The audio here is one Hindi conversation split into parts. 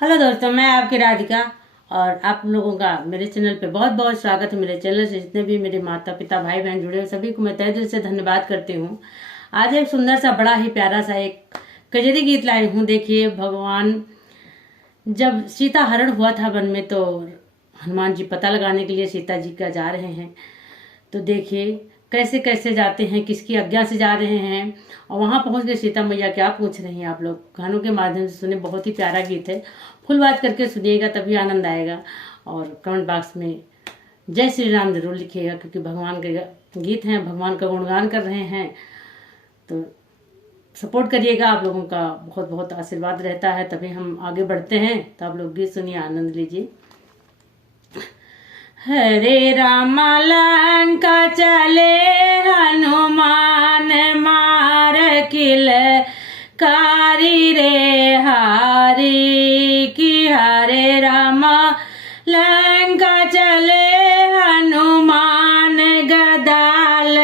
हेलो दोस्तों, मैं आपकी राधिका और आप लोगों का मेरे चैनल पे बहुत बहुत स्वागत है। मेरे चैनल से जितने भी मेरे माता पिता भाई बहन जुड़े हुए सभी को मैं तहे दिल से धन्यवाद करती हूँ। आज एक सुंदर सा बड़ा ही प्यारा सा एक कजरी गीत लाई हूँ। देखिए, भगवान जब सीता हरण हुआ था वन में तो हनुमान जी पता लगाने के लिए सीता जी का जा रहे हैं। तो देखिए कैसे कैसे जाते हैं, किसकी आज्ञा से जा रहे हैं और वहां पहुंच गए सीता मैया क्या पूछ रही हैं। आप लोग गानों के माध्यम से सुने, बहुत ही प्यारा गीत है। फुल बात करके सुनिएगा तभी आनंद आएगा। और कमेंट बॉक्स में जय श्री राम जरूर लिखिएगा, क्योंकि भगवान के गीत हैं, भगवान का गुणगान कर रहे हैं। तो सपोर्ट करिएगा, आप लोगों का बहुत बहुत आशीर्वाद रहता है तभी हम आगे बढ़ते हैं। तो आप लोग गीत सुनिए, आनंद लीजिए। हरे राम लंका चले हनुमान मार किल कारी रे हारी की। हरे राम लंका चले हनुमान गदाल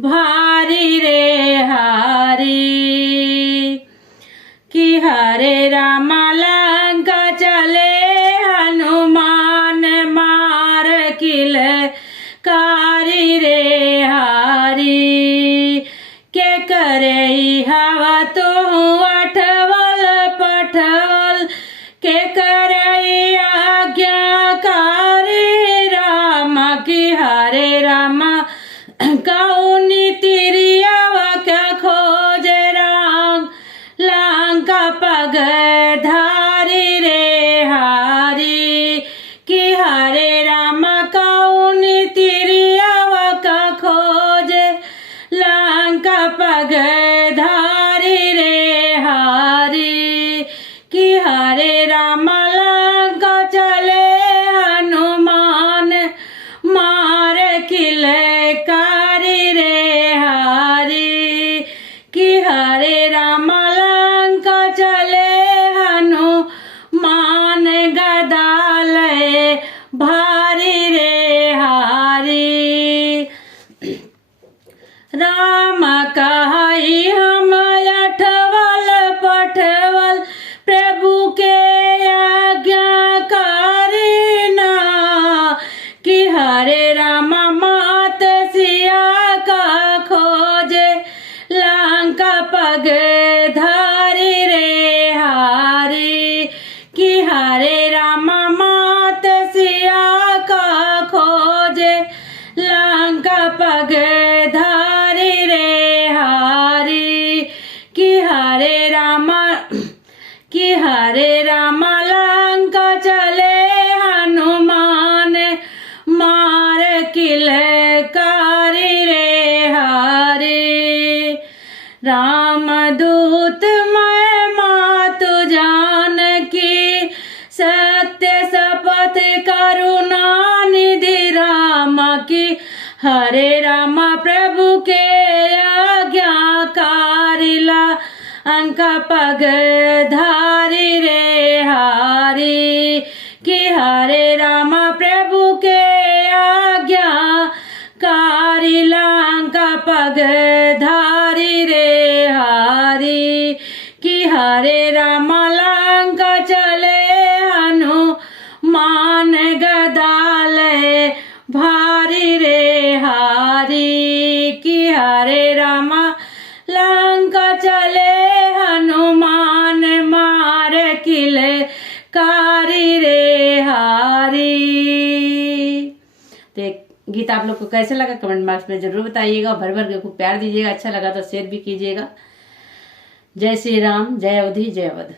भारी रे हारी की। हरे राम लंका चले किल कारी रे हारी के करे हवा तो अठवल पठवल के करे आज्ञाकारी राम की। हरे राम कौनी तिरियावा क्या खोजे राम लंका पग धारी रे हारी की। हरे राम कौनी तिरियावा का खोजे लंका पग धारी रे हारी की। हरे राम लंका चले हनुमान मार किल कारी रे हारी की। हरे राम लंका चले हनुमान गदाल भारी रे हारी। राम कहाई हम अठवल पठवल प्रभु के आज्ञाकारी ना कि। हरे राम मात सिया का खोजे लंका पग धारी रे हारी कि। हरे राम मात सिया का खोजे लंका पग धारी रे हारी कि। हरे राम कि। हरे राम लंका चले हनुमान मार किल कारी रे हारी। राम दूत मैं मातु जान की सत्य शपथ करुणा निधि राम की। हरे राम प्रभु के आज्ञाकारी लंका पग धारी रे हारी कि। हरे राम प्रभु के आज्ञाकारी लंका पग धारी रे हारी कि। हरे राम लंका चले हनुमान गदाल भारी रे हारी कि। हरे राम लंका चले हनुमान मार किल कारी रे हारी। तो गीत आप लोग को कैसे लगा कमेंट बॉक्स में जरूर बताइएगा। भर भर के खूब प्यार दीजिएगा, अच्छा लगा तो शेयर भी कीजिएगा। जय श्री राम, जय अवधि, जय अवध।